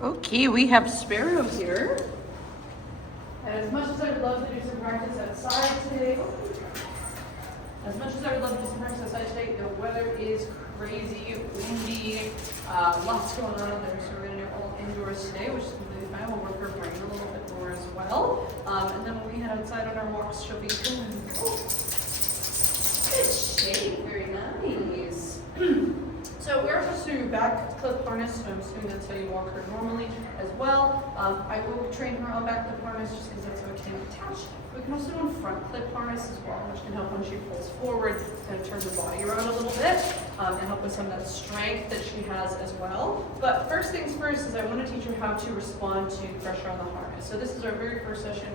Okay, we have Sparrow here. And as much as I would love to do some practice outside today, the weather is crazy, windy, lots going on out there, so we're going to do all indoors today, which is completely fine. We'll work her brain a little bit more as well. And then when we head outside on our walks, she'll be good. Oh, good shape, very nice. So we're supposed to do back clip harness, so I'm assuming that's how you walk her normally as well. I will train her on back clip harness just because that's how it can attach. We can also do on front clip harness as well, which can help when she pulls forward, kind of turn her body around a little bit, and help with some of that strength that she has as well. But first things first is I want to teach her how to respond to pressure on the harness. So this is our very first session,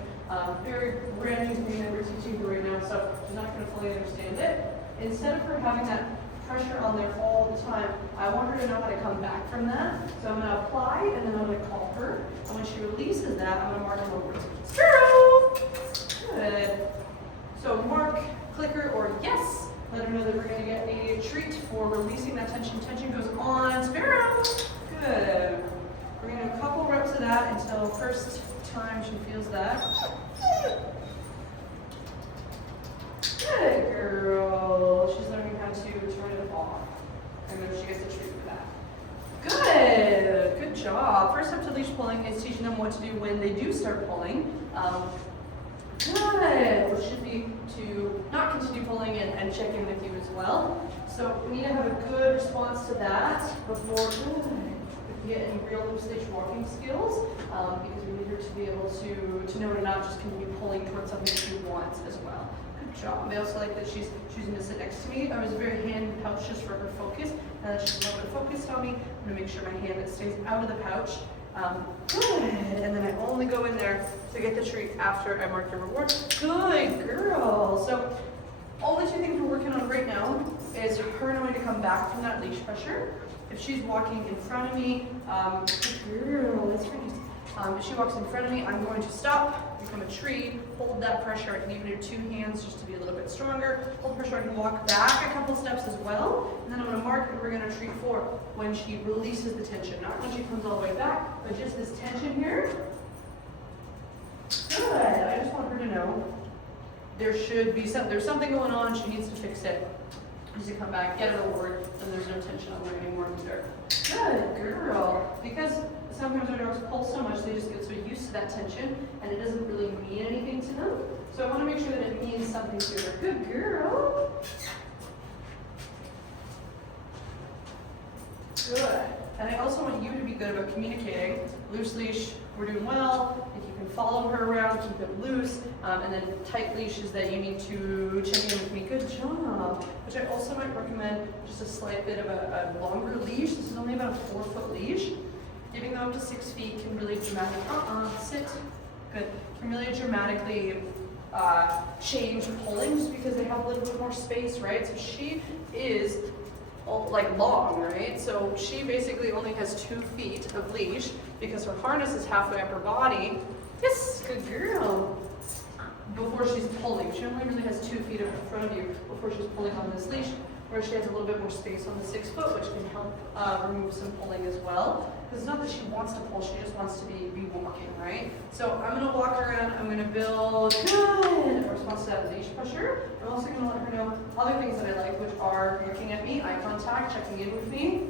very brand new to me, and we're teaching her right now, so she's not going to fully understand it. Instead of her having that pressure on there all the time, I want her to know how to come back from that. So I'm going to apply, and then I'm going to call her. And when she releases that, I'm going to mark her over. Sparrow! Good. So mark, clicker, or yes. Let her know that we're going to get a treat for releasing that tension. Tension goes on. Sparrow! Good. We're going to do a couple reps of that until first time she feels that. Good girl. She's learning how to turn it off. And then she gets a treat for that. Good. Good job. First step to leash pulling is teaching them what to do when they do start pulling. Good. Which should be to not continue pulling and check in with you as well. So we need to have a good response to that before we get any real loose leash walking skills, because we need her to be able to know to not just continue pulling towards something she wants as well. Good job. I also like that she's choosing to sit next to me. I was very hand pouch just for her focus. Now that she's a little bit focused on me, I'm going to make sure my hand stays out of the pouch. Good. And then I only go in there to get the treat after I mark the reward. Good girl. So only two things we're working on right now is her knowing to come back from that leash pressure. If she's walking in front of me, good girl, that's pretty nice. If she walks in front of me, I'm going to stop, become a tree, hold that pressure. I can even do two hands just to be a little bit stronger. Hold pressure, I can walk back a couple steps as well. And then I'm going to mark and we're going to treat for when she releases the tension. Not when she comes all the way back, but just this tension here. Good. I just want her to know there should be there's something going on. She needs to fix it. Needs to come back, get a reward, and there's no tension on there anymore either. Good girl. Because sometimes our dogs pull so much, they just get so used to that tension, and it doesn't really mean anything to them. So I want to make sure that it means something to her. Good girl. Good. And I also want you to be good about communicating. Loose leash, we're doing well. If you can follow her around, keep it loose. And then tight leash is that you need to check in with me. Good job. Which I also might recommend just a slight bit of a longer leash. This is only about a 4-foot leash. Giving them up to 6 feet can really dramatically, sit. Good. Can really dramatically change pulling just because they have a little bit more space, right? So she is like long, right? So she basically only has 2 feet of leash because her harness is halfway up her body. Yes, good girl. Before she's pulling, she only really has 2 feet in front of you before she's pulling on this leash, where she has a little bit more space on the 6 foot, which can help remove some pulling as well. Because it's not that she wants to pull, she just wants to be walking, right? So I'm going to walk around, I'm going to build good response to that leash pressure. I'm also going to let her know other things that I like, which are looking at me, eye contact, checking in with me.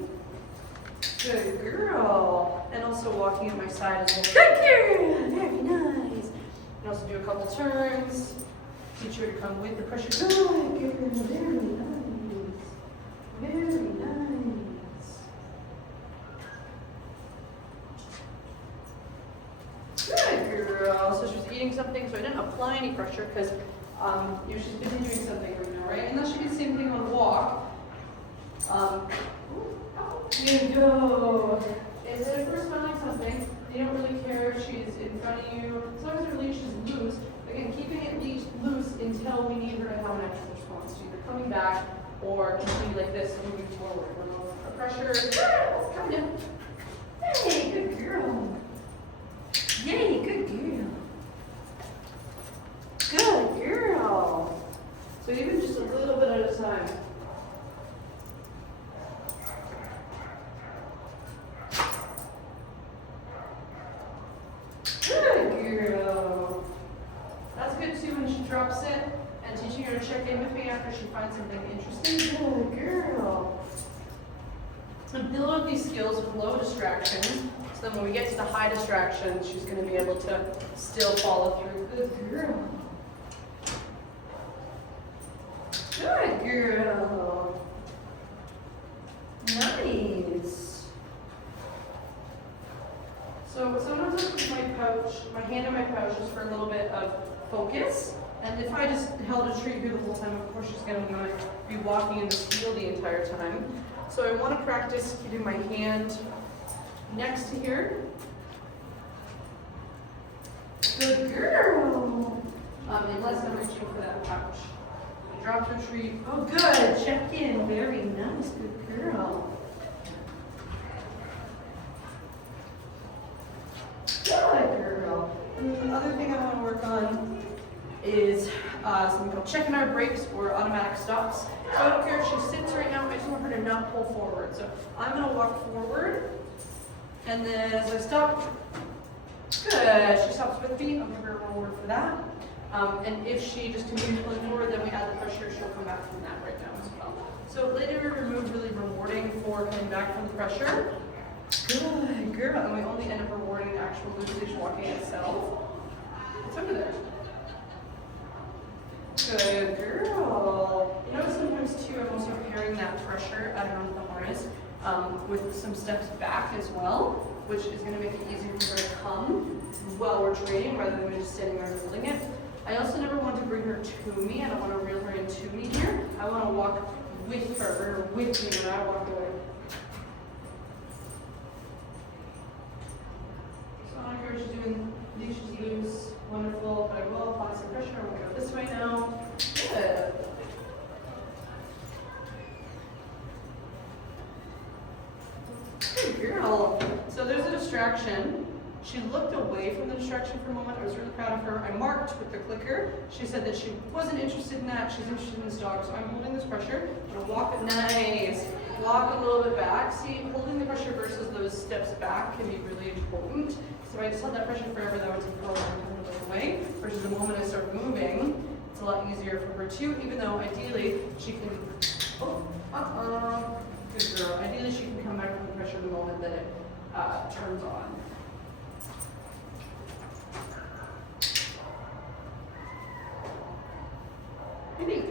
Good girl. And also walking at my side as well. Good girl. Very nice. And also do a couple turns. Teach her to come with the pressure. Good girl. Very nice. Very nice. Good girl. So she's eating something, so I didn't apply any pressure because she's busy doing something right now, right? And that should be the same thing on walk. Here you go. Is that if we're smelling something, you don't really care if she's in front of you, as long as her leash is loose. Again, keeping it loose until we need her to have an extra response to either coming back or continue like this moving forward. Remove the pressure. Come down. Hey, good girl. Yay, good girl. Good girl. So even just a little bit at a time. Good girl. That's good too when she drops it and teaching her to check in with me after she finds something interesting. Good girl. And build up these skills with low distractions, so then when we get to the high distractions, she's going to be able to still follow through. Good girl. Good girl. Nice. So sometimes I put my hand in my pouch just for a little bit of focus. And if I just held a treat here the whole time, of course she's going to want to be walking in this field the entire time. So I want to practice keeping my hand next to here. Good girl. Unless I'm reaching for that pouch. Drop your treat. Oh, good. Check in. Very nice. Good girl. Good girl. And the other thing I want to work on is something called checking our brakes or automatic stops. So I don't care if she sits right now, I just want her to not pull forward. So I'm going to walk forward, and then as I stop, good, she stops with me, I'll give her a reward for that. And if she just continues pulling forward, then we add the pressure, she'll come back from that right now as well. So later remove really rewarding for coming back from the pressure. Good girl, and we only end up rewarding the actual loose leash walking itself. It's over there. Good girl. You know, sometimes too, I'm also pairing that pressure around the harness with some steps back as well, which is going to make it easier for her to come while we're training rather than just standing there and holding it. I also never want to bring her to me. I don't want to reel her into me here. I want to walk with her or with me when I walk away. So on here, she's doing leash is loose. Wonderful, but I will apply some pressure. I'm going to go this way now. Good. Good girl. So there's a distraction. She looked away from the distraction for a moment. I was really proud of her. I marked with the clicker. She said that she wasn't interested in that. She's interested in this dog. So I'm holding this pressure. I'm going to walk it nice. Walk a little bit back. See, holding the pressure versus those steps back can be really important. So if I just held that pressure forever, that would take a long time to look away. Versus the moment I start moving, it's a lot easier for her too, even though ideally she can, good girl. Ideally she can come back from the pressure the moment that it turns on. Maybe.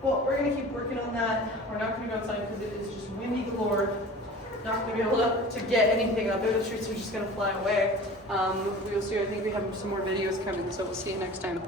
Well, we're going to keep working on that. We're not going to go outside because it is just windy galore. Not going to be able to get anything up there. The treats are just going to fly away. We will see. I think we have some more videos coming, so we'll see you next time.